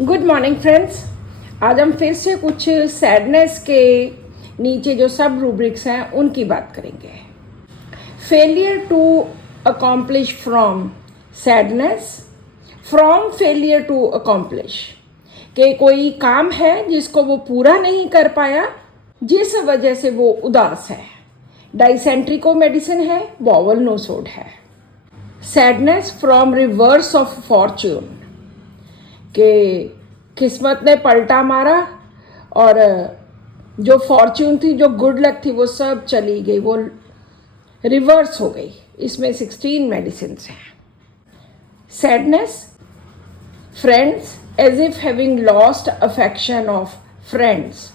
Good morning friends. आज हम फिर से कुछ सैडनेस के नीचे जो सब रूब्रिक्स हैं उनकी बात करेंगे। Failure to accomplish from sadness, from failure to accomplish, कि कोई काम है जिसको वो पूरा नहीं कर पाया जिस वजह से वो उदास है। डाइसेंट्रिको मेडिसिन है, वॉवल नोसोड है। Sadness from reverse of Fortune, कि किस्मत ने पलटा मारा और जो फॉर्च्यून थी, जो गुड लक थी, वो सब चली गई, वो रिवर्स हो गई। इसमें 16 मेडिसिन हैं। Sadness friends as if having lost affection of friends,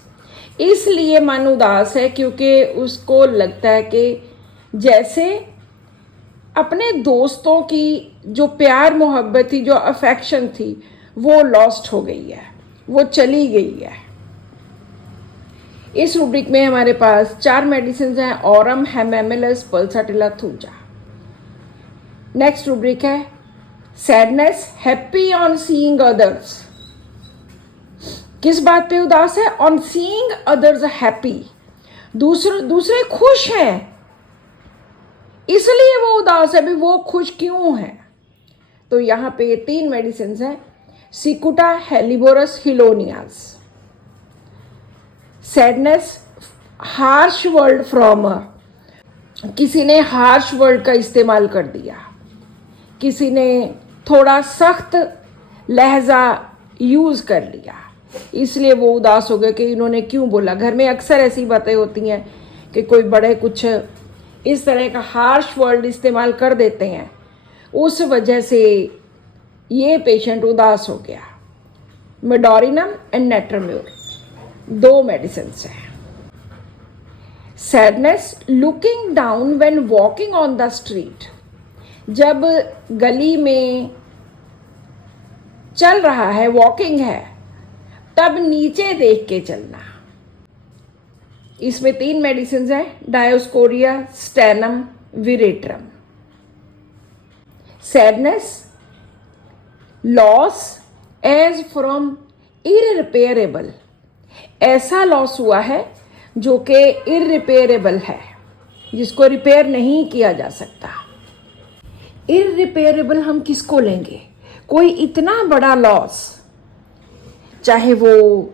इसलिए मन उदास है क्योंकि उसको लगता है कि जैसे अपने दोस्तों की जो प्यार मोहब्बत थी, जो अफेक्शन थी, वो लॉस्ट हो गई है, वो चली गई है। इस रूब्रिक में हमारे पास 4 मेडिसिन हैं, aurum, hamamelis, pulsatilla, thuja. Next rubric है sadness happy on seeing others. किस बात पे उदास है? ऑन सीइंग अदर्स हैप्पी, दूसरे खुश हैं इसलिए वो उदास है। भी वो खुश क्यों है? तो यहाँ पे 3 मेडिसिन हैं, सिकुटा, हेलिबोरस, हिलोनियास। सैडनेस हार्श वर्ड फ्रॉम, किसी ने हार्श वर्ड का इस्तेमाल कर दिया, किसी ने थोड़ा सख्त लहजा यूज कर लिया, इसलिए वो उदास हो गए कि इन्होंने क्यों बोला। घर में अक्सर ऐसी बातें होती हैं कि कोई बड़े कुछ इस तरह का हार्श वर्ड इस्तेमाल कर देते हैं, उस वजह से ये पेशेंट उदास हो गया। मेडोरिनम एंड नेट्रम्यूर 2 मेडिसिन हैं। Sadness looking down when walking on the street, जब गली में चल रहा है, वॉकिंग है, तब नीचे देख के चलना। इसमें 3 मेडिसिन हैं, dioscorea, stannum, veratrum. Sadness loss as from irreparable, ऐसा लॉस हुआ है जो कि इररिपेयरेबल है, जिसको रिपेयर नहीं किया जा सकता। इररिपेयरेबल हम किसको लेंगे? कोई इतना बड़ा लॉस, चाहे वो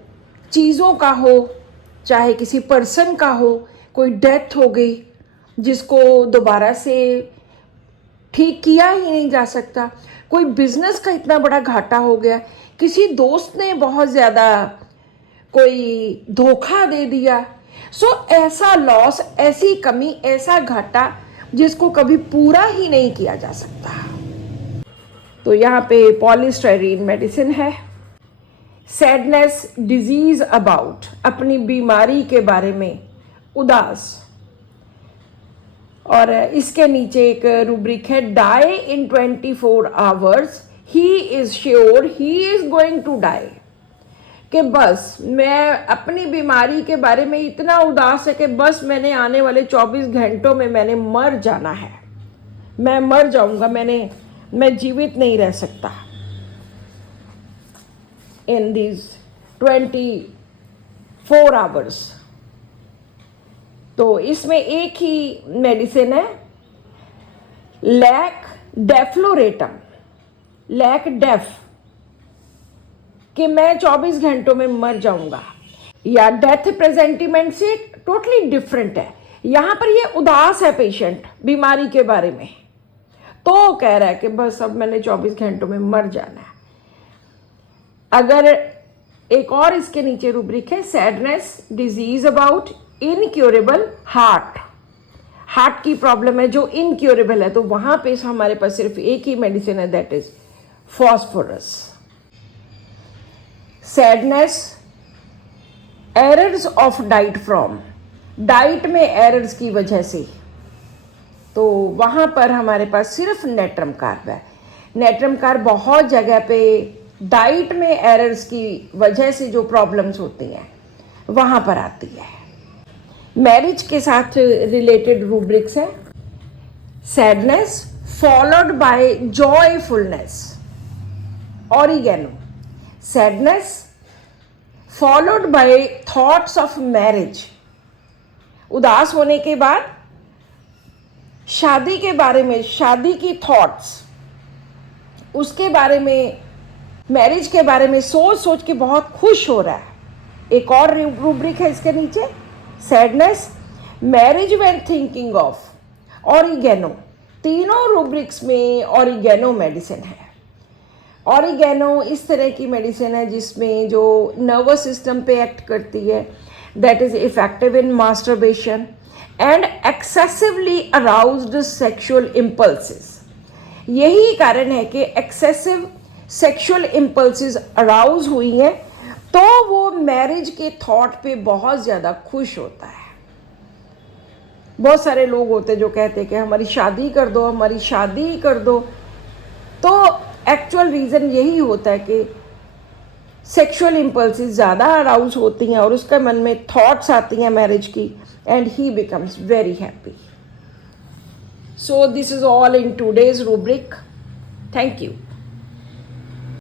चीज़ों का हो, चाहे किसी पर्सन का हो, कोई डेथ हो गई जिसको दोबारा से ठीक किया ही नहीं जा सकता, कोई बिजनेस का इतना बड़ा घाटा हो गया, किसी दोस्त ने बहुत ज़्यादा कोई धोखा दे दिया। सो ऐसा लॉस, ऐसी कमी, ऐसा घाटा जिसको कभी पूरा ही नहीं किया जा सकता। तो यहाँ पे पॉलीस्टाइरीन मेडिसिन है। सैडनेस डिजीज अबाउट, अपनी बीमारी के बारे में उदास। और इसके नीचे एक रूब्रिक है die in 24 hours, he is sure he is going to die, कि बस मैं अपनी बीमारी के बारे में इतना उदास है कि बस मैंने आने वाले 24 घंटों में मैंने मर जाना है, मैं मर जाऊंगा, मैं जीवित नहीं रह सकता इन दीज 24 आवर्स। तो इसमें एक ही मेडिसिन है, लैक डेफ्लोरेटम, लैक डेफ, कि मैं 24 घंटों में मर जाऊंगा, या डेथ प्रेजेंटिमेंट से टोटली डिफरेंट है। यहां पर ये उदास है पेशेंट बीमारी के बारे में, तो कह रहा है कि बस अब मैंने 24 घंटों में मर जाना है। अगर एक और इसके नीचे रूब्रिक है sadness disease about incurable heart की प्रॉब्लम है जो इनक्योरेबल है, तो वहां पे हमारे पास सिर्फ एक ही मेडिसिन है, that is phosphorus. Sadness errors of diet from, diet में एरर्स की वजह से, तो वहां पर हमारे पास सिर्फ नेट्रम कार्ब है। नेट्रम कार्ब बहुत जगह पे डाइट में एरर्स की वजह से जो प्रॉब्लम्स होती हैं वहां पर आती है। मैरिज के साथ रिलेटेड रूब्रिक्स है, sadness followed by joyfulness, oregano. Sadness followed by thoughts of marriage, उदास होने के बाद शादी के बारे में, शादी की थॉट्स, उसके बारे में, मैरिज के बारे में सोच सोच के बहुत खुश हो रहा है। एक और रूब्रिक है इसके नीचे, sadness, marriage when thinking of, oregano. तीनों रूब्रिक्स में ऑरिगेनो मेडिसिन है। ऑरिगेनो इस तरह की मेडिसिन है जिसमें जो नर्वस सिस्टम पे एक्ट करती है, that is effective in masturbation and excessively aroused sexual impulses. यही कारण है कि एक्सेसिव सेक्सुअल इम्पल्सेस अराउज हुई हैं तो वो मैरिज के थॉट पे बहुत ज़्यादा खुश होता है। बहुत सारे लोग होते जो कहते हैं कि हमारी शादी कर दो, हमारी शादी कर दो, तो एक्चुअल रीज़न यही होता है कि सेक्सुअल इम्पल्सेस ज़्यादा अराउज होती हैं और उसके मन में थॉट्स आती हैं मैरिज की, and he becomes very happy. So this is all in today's rubric. Thank you.